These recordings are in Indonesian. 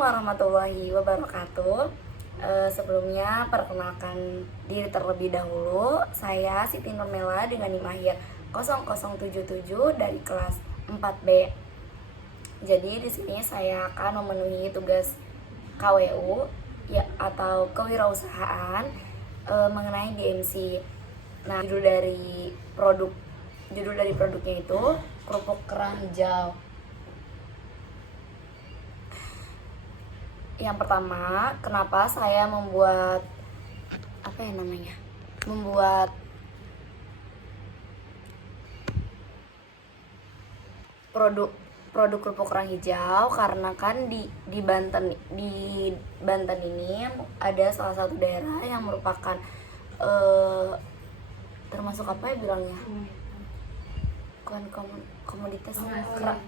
warahmatullahi wabarakatuh. Sebelumnya perkenalkan diri terlebih dahulu. Saya Siti Nurmela dengan NIM akhir 0077 dari kelas 4B. Jadi di sini saya akan memenuhi tugas KWU ya atau kewirausahaan mengenai DMC. Nah, judul dari produknya itu kerupuk kerang hijau. Yang pertama, kenapa saya membuat membuat produk kerupuk kerang hijau, karena kan di Banten ini ada salah satu daerah yang merupakan termasuk apa ya bilangnya, bukan komoditas kerang,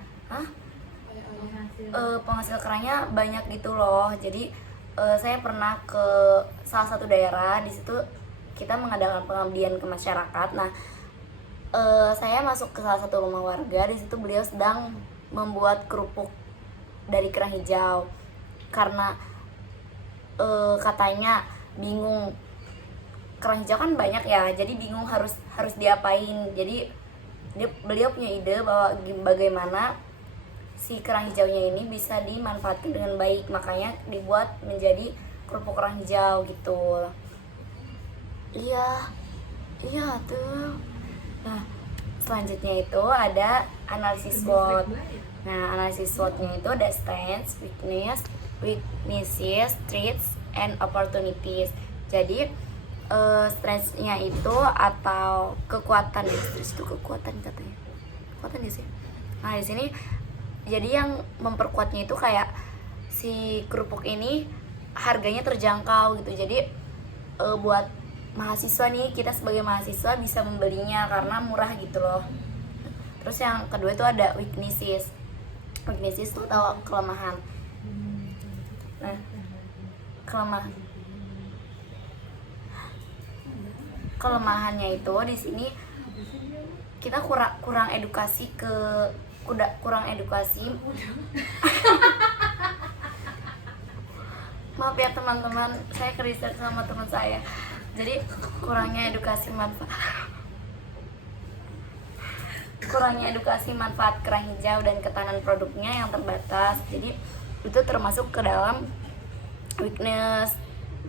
penghasil kerangnya banyak gitu loh. Jadi saya pernah ke salah satu daerah, di situ kita mengadakan pengabdian ke masyarakat. Nah, saya masuk ke salah satu rumah warga, di situ beliau sedang membuat kerupuk dari kerang hijau karena katanya bingung, kerang hijau kan banyak ya, jadi bingung harus diapain. Jadi beliau punya ide bahwa bagaimana si kerang hijaunya ini bisa dimanfaatkan dengan baik, makanya dibuat menjadi kerupuk kerang hijau gitu. Iya tuh. Nah, selanjutnya itu ada analisis SWOT. Nah, analisis SWOT-nya itu ada strengths, weaknesses, threats, and opportunities. Jadi strengths-nya itu atau kekuatan ya, strengths itu kekuatan katanya. Kekuatan ya sih. Nah, di sini jadi yang memperkuatnya itu kayak si kerupuk ini harganya terjangkau gitu. Jadi buat mahasiswa nih, kita sebagai mahasiswa bisa membelinya karena murah gitu loh. Terus yang kedua itu ada weaknesses. Weaknesses itu atau kelemahan. Nah, kelemahannya itu di sini kita kurang edukasi maaf ya teman-teman, saya kerja sama teman saya. Jadi kurangnya edukasi manfaat kerang hijau dan ketahanan produknya yang terbatas. Jadi itu termasuk ke dalam weakness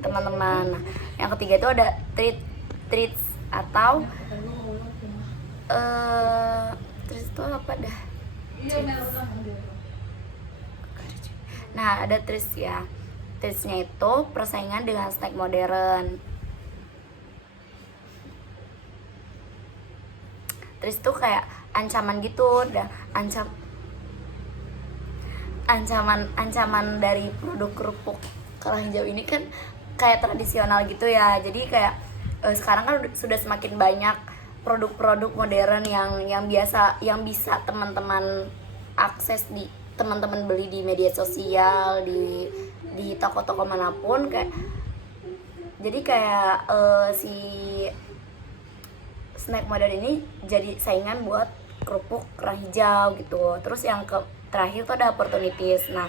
teman-teman. Nah, yang ketiga itu ada treats atau treats itu apa dah? Nah, ada treats ya. Treats-nya itu persaingan dengan snack modern. Treats itu kayak ancaman gitu, ancaman dari produk kerupuk kerang hijau ini kan kayak tradisional gitu ya. Jadi kayak sekarang kan sudah semakin banyak produk-produk modern yang bisa teman-teman akses, teman-teman beli di media sosial, di toko-toko manapun kayak. Jadi kayak si snack modern ini jadi saingan buat kerupuk kerang hijau gitu. Terus yang terakhir tuh ada opportunities. Nah,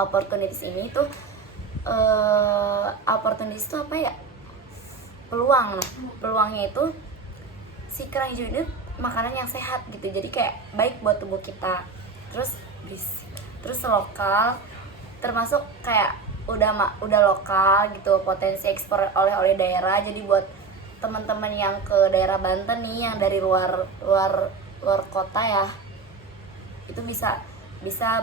opportunities ini tuh opportunities itu apa ya? Peluang. Nah, peluangnya itu si kerang hijau ini makanan yang sehat gitu, jadi kayak baik buat tubuh kita. Terus lokal, termasuk kayak udah lokal gitu, potensi ekspor oleh daerah. Jadi buat teman-teman yang ke daerah Banten nih, yang dari luar kota ya, itu bisa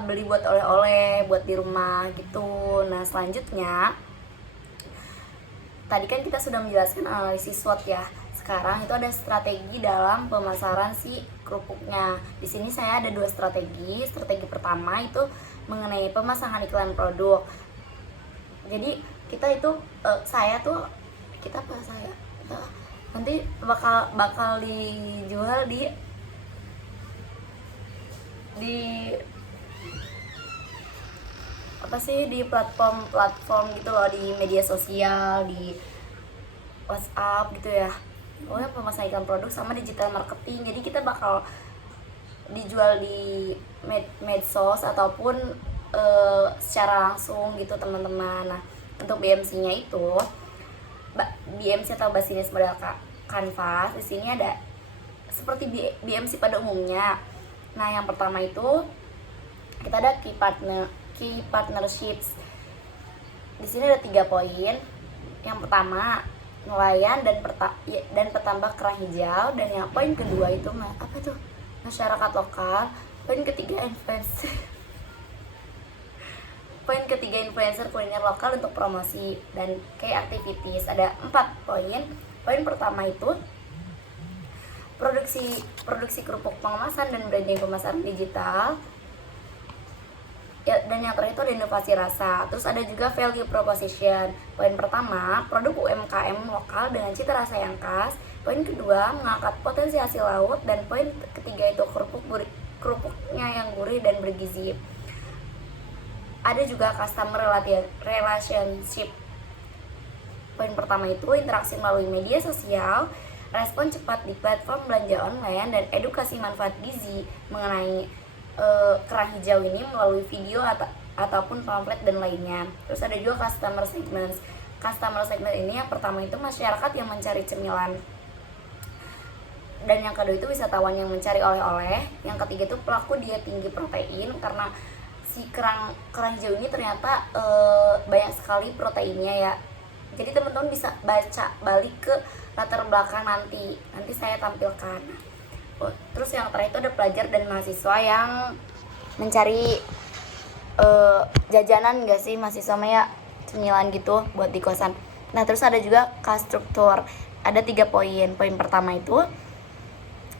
beli buat oleh-oleh buat di rumah gitu. Nah, selanjutnya tadi kan kita sudah menjelaskan analisis SWOT ya. Sekarang itu ada strategi dalam pemasaran si kerupuknya. Di sini saya ada 2 strategi. Strategi pertama itu mengenai pemasangan iklan produk. Jadi kita itu nanti bakal dijual di di platform gitu loh, di media sosial, di WhatsApp gitu ya. Pokoknya pemasaran produk sama digital marketing. Jadi kita bakal dijual di medsos ataupun secara langsung gitu teman-teman. Nah untuk BMC-nya itu BMC atau Business Model Canvas, di sini ada seperti BMC pada umumnya. Nah yang pertama itu kita ada key partnerships. Di sini ada 3 poin. Yang pertama nelayan dan petambak kerang hijau, dan yang poin kedua itu apa tuh, masyarakat lokal. Poin ketiga influencer. Poin ketiga influencer kuliner lokal untuk promosi dan key activities. Ada 4 poin. Poin pertama itu produksi kerupuk pengemasan dan branding pemasaran digital. Ya, dan yang terakhir itu ada inovasi rasa. Terus ada juga value proposition. Poin pertama, produk UMKM lokal dengan cita rasa yang khas. Poin kedua, mengangkat potensi hasil laut. Dan poin ketiga itu kerupuknya yang gurih dan bergizi. Ada juga customer relationship. Poin pertama itu interaksi melalui media sosial, respon cepat di platform belanja online, dan edukasi manfaat gizi mengenai kerang hijau ini melalui video ataupun pamflet dan lainnya. Terus ada juga customer segments. Customer segment ini yang pertama itu masyarakat yang mencari cemilan, dan yang kedua itu wisatawan yang mencari oleh-oleh. Yang ketiga itu pelaku diet tinggi protein, karena si kerang hijau ini ternyata banyak sekali proteinnya ya. Jadi teman-teman bisa baca balik ke latar belakang nanti saya tampilkan. Terus yang terakhir itu ada pelajar dan mahasiswa yang mencari jajanan gak sih, mahasiswa ya, cemilan gitu buat di kosan. Nah terus ada juga cost struktur. Ada 3 poin. Poin pertama itu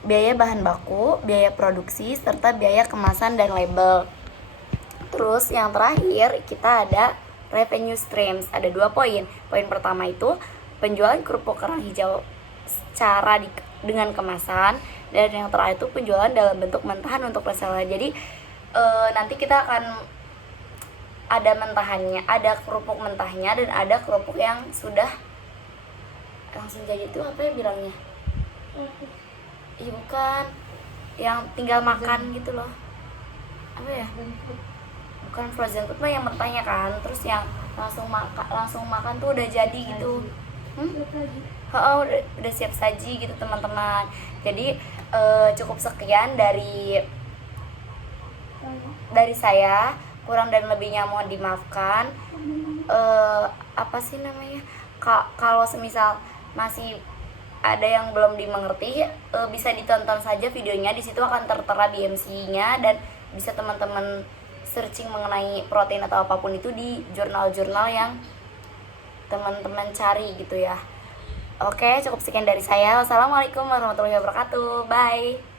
biaya bahan baku, biaya produksi, serta biaya kemasan dan label. Terus yang terakhir kita ada revenue streams. Ada 2 poin. Poin pertama itu penjualan kerupuk kerang hijau secara dengan kemasan, dan yang terakhir itu penjualan dalam bentuk mentahan untuk reseller. Jadi nanti kita akan ada mentahannya, ada kerupuk mentahnya, dan ada kerupuk yang sudah langsung jadi. Itu apa ya bilangnya? Iya bukan, yang tinggal makan gitu loh. Apa ya? Bukan frozen food mah yang mentahnya kan. Terus yang langsung makan tuh udah jadi gitu. Udah siap saji gitu teman-teman. Jadi cukup sekian dari saya. Kurang dan lebihnya mohon dimaafkan. Apa sih namanya? Kalau semisal masih ada yang belum dimengerti, bisa ditonton saja videonya. Di situ akan tertera BMC-nya, dan bisa teman-teman searching mengenai protein atau apapun itu di jurnal-jurnal yang teman-teman cari gitu ya. Oke, cukup sekian dari saya. Wassalamualaikum warahmatullahi wabarakatuh. Bye.